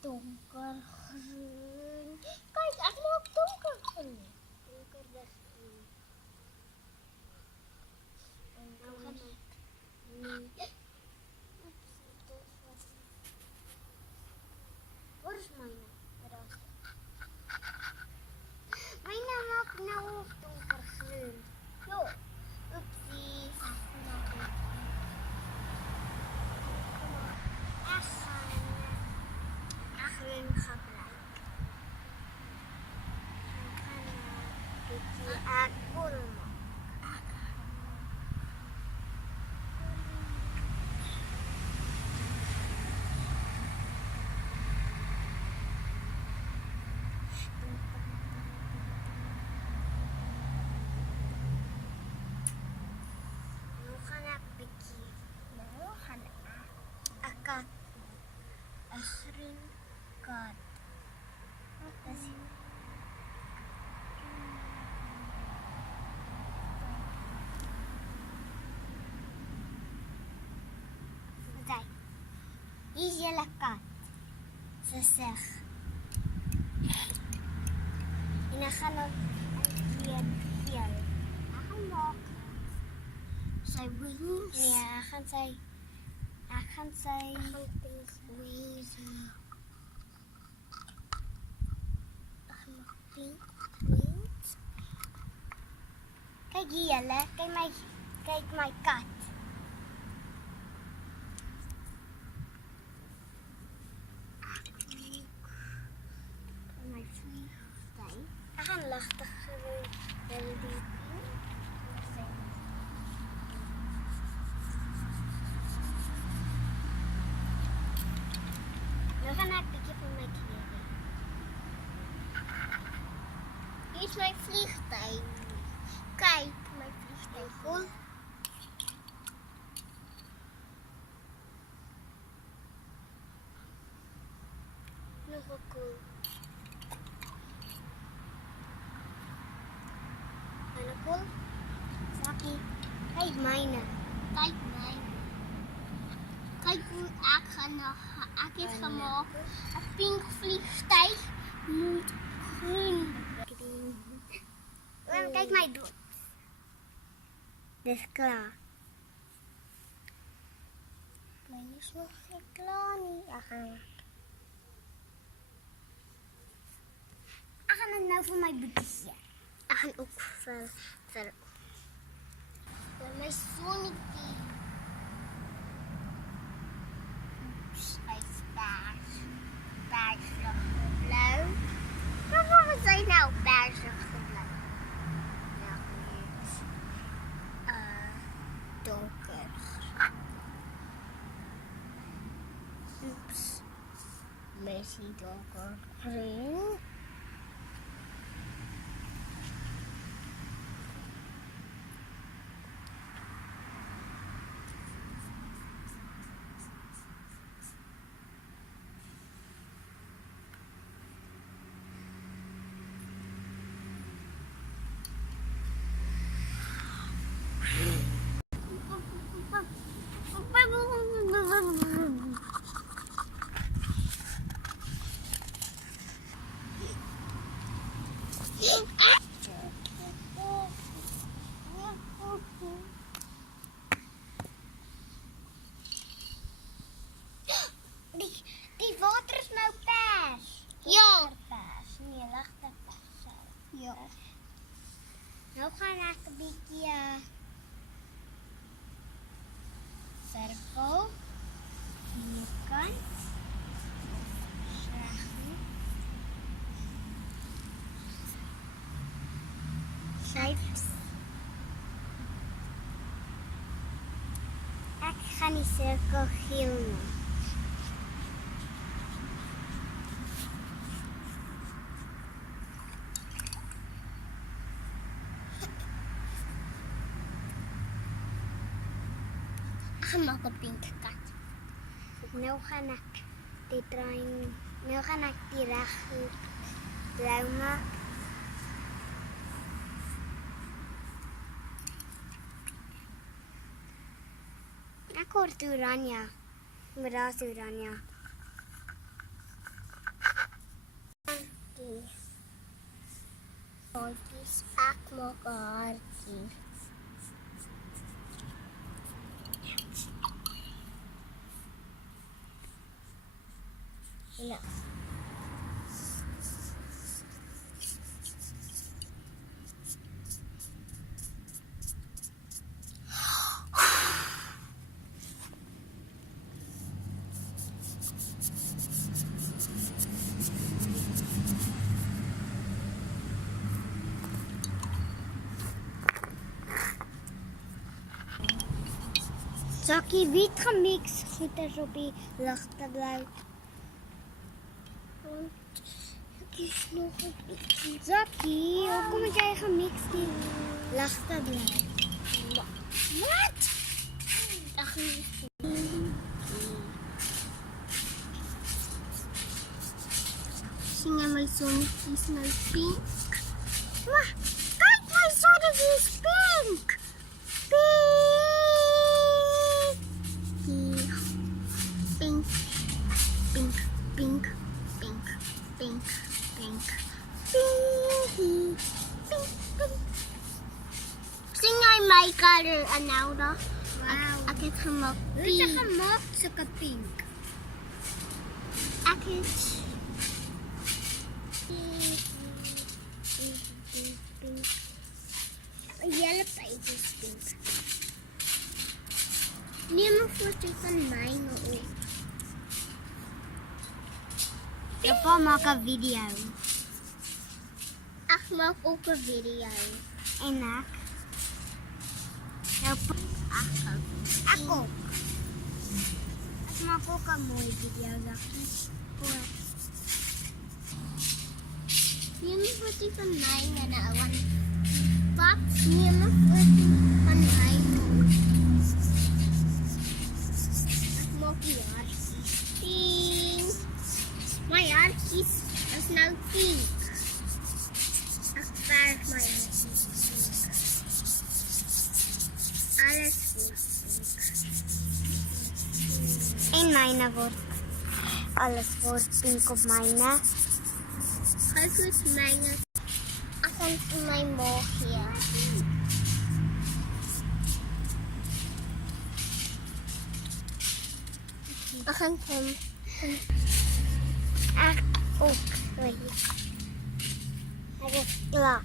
Donkergroen. Kijk, ek maak donkergroen. Donkergroen. En nou gaan ek waar is myne? Myne maak nou ook donkergroen. Jo, oepsies. Ek gaan groen gebruik. Ek gaan 'n bietjie aardbol maak. Kat, 'n groen kat. Wat is dit? Kyk. Hier is julle kat. Se sig. En ek gaan hom weer geel. Ek gaan maak sy wings. Nee, ek gaan sy wings. Kyk hier julle, kyk my kat. My vliegtuig. Ek gaan ligtig groen wil die nou gaan ek 'n bietjie van my klere. Hier is my vliegtuig. Kyk, my vliegtuig. Cool. Nog cool. Myne cool. Sakkie. Kyk myne. Kyk myne. Kyk hoe ek het gemaak 'n pink vliegtuig met groen. Kyk my dood. Dis klaar. Myne is nog nie klaar nie. Ek gaan dit nou vir my boetie. Ek gaan ook vir my sonnetjie. Persig blauw. Maar waarom zijn nou persig blauw? Nou niet. Donker. Oeps. Messi donkergroen. Die water is nou pers. Ja. Pers. Nee, ligte pers. Ja. Nou gaan ek 'n bietjie sirkel hierkant. Shapes. Ek gaan die sirkel geel maak. Ek maak 'n pink kat. Nou gaan ek die trein, nou gaan ek die reg blou maak. Ek hoor oranje. Maar daar is oranje. Hartjies, ek maak 'n hartjie. Ja. Zakkie, wie het gemix goeders op die ligte bly? Want ek is nog 'n bietjie. Zakkie, hoekom het jy gemix die ligte bly? Wat? Ag nee. Sien jy my sonnetjies nou pink? Wag, kyk my sonnetjies pink! Pink, pink, pink, pink, pink, pink, pink, pink. Sien jy my color nou da? Wow. Ek het gemaak pink. Hoe het jy gemaak sulke pink? Ek het pink. Julle pype is pink. Neem 'n foto van myne op. Papa maak 'n video. Ek maak ook 'n video. En ek? Ek ook. Ek maak ook 'n mooi video, Zakkie. Neem 'n foto van myne nou. Pap, neem 'n foto van myne. Die hartjies pink. My hartjies is nou pink. Ek verf my hartjies pink. Alles word pink. En myne word. Alles word pink op myne. Kyk hoe myne. Ek kan my maag hier. Ek gaan kom. Ek ook. Ek is klaar.